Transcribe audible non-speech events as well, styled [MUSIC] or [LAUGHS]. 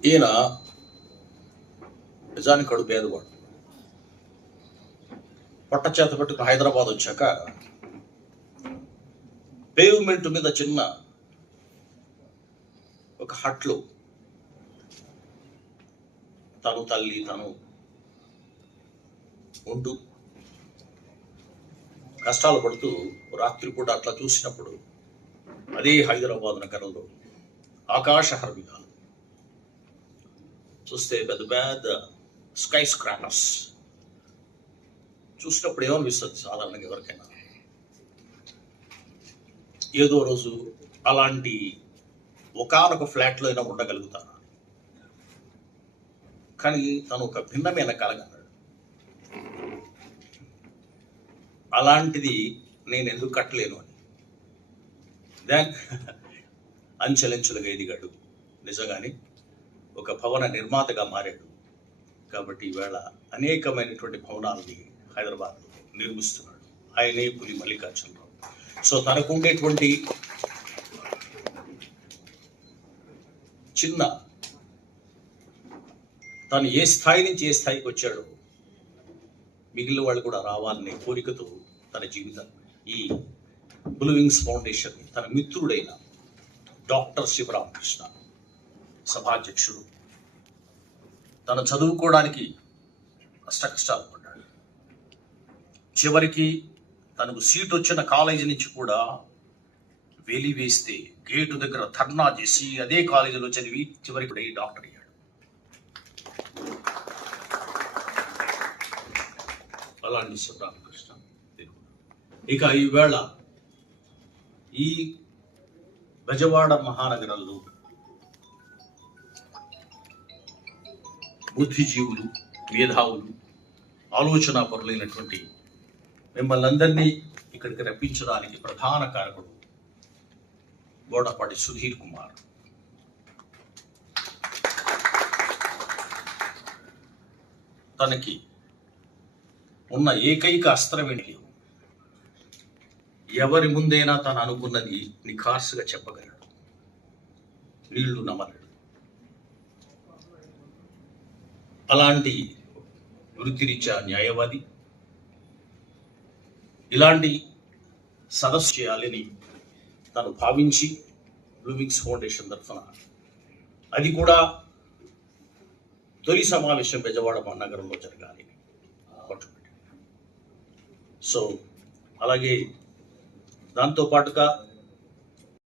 ఈయన నిజానికి కడు పేదవాడు. పట్ట చేత పెట్టుకుని హైదరాబాద్ వచ్చాక పేవ్మెంట్ మీద చిన్న ఒక హట్లు తను తల్లి తను ఉంటూ కష్టాలు పడుతూ రాత్రిపూట అట్లా చూసినప్పుడు అదే హైదరాబాద్ నగరంలో ఆకాశ హర్మిగాలు చూస్తే పెద్ద పెద్ద స్కై స్క్రాపర్స్ చూసినప్పుడు ఏమనిపిస్తుంది సాధారణంగా ఎవరికైనా? ఏదో రోజు అలాంటి ఒకనొక ఫ్లాట్లో అయినా ఉండగలుగుతాను? కానీ తను ఒక భిన్నమైన కలగన్నాడు అలాంటిది నేను ఎందుకు కట్టలేను అని. దాన్ [LAUGHS] అంచెలంచెలుగా ఎదిగాడు. నిజంగానే ఒక భవన నిర్మాతగా మారాడు. కాబట్టి ఈవేళ అనేకమైనటువంటి భవనాలని హైదరాబాద్లో నిర్మిస్తున్నాడు. ఆయనే పులి మల్లికార్జునరావు. సో తనకు ఉండేటువంటి చిన్న తను ఏ స్థాయి నుంచి ఏ స్థాయికి వచ్చాడో మిగిలిన వాళ్ళు కూడా రావాలనే కోరికతో తన జీవితం ఈ బ్లూ వింగ్స్ ఫౌండేషన్ తన మిత్రుడైన డాక్టర్ శివరామకృష్ణ సభాధ్యక్షుడు తను చదువుకోవడానికి కష్ట కష్టాలు పడ్డాడు. చివరికి తనకు సీట్ వచ్చిన కాలేజీ నుంచి కూడా వెలి వేస్తే గేటు దగ్గర ధర్నా చేసి అదే కాలేజీలో చదివి చివరికి కూడా ఈ డాక్టర్ అయ్యాడు. అలాంటి శివరామకృష్ణ ఇక ఈవేళ ఈ బెజవాడ మహానగరంలో బుద్ధిజీవులు మేధావులు ఆలోచన పరులైనటువంటి మిమ్మల్ని అందరినీ ఇక్కడికి రప్పించడానికి ప్రధాన కారకుడు గోడపాటి సుధీర్ కుమార్. తనకి ఉన్న ఏకైక అస్త్రం ఏంటి? ఎవరి ముందైనా తను అనుకున్నది నిఖార్సుగా చెప్పగలడు. నీళ్ళు నమ్మలేడు అలాంటి వృత్తిరీత్యా న్యాయవాది ఇలాంటి సదస్సు చేయాలని తను భావించి బ్లూమింగ్స్ ఫౌండేషన్ తరఫున. అది కూడా తొలి సమావేశం బెజవాడ నగరంలో జరగాలి. సో అలాగే దాంతో పాటుగా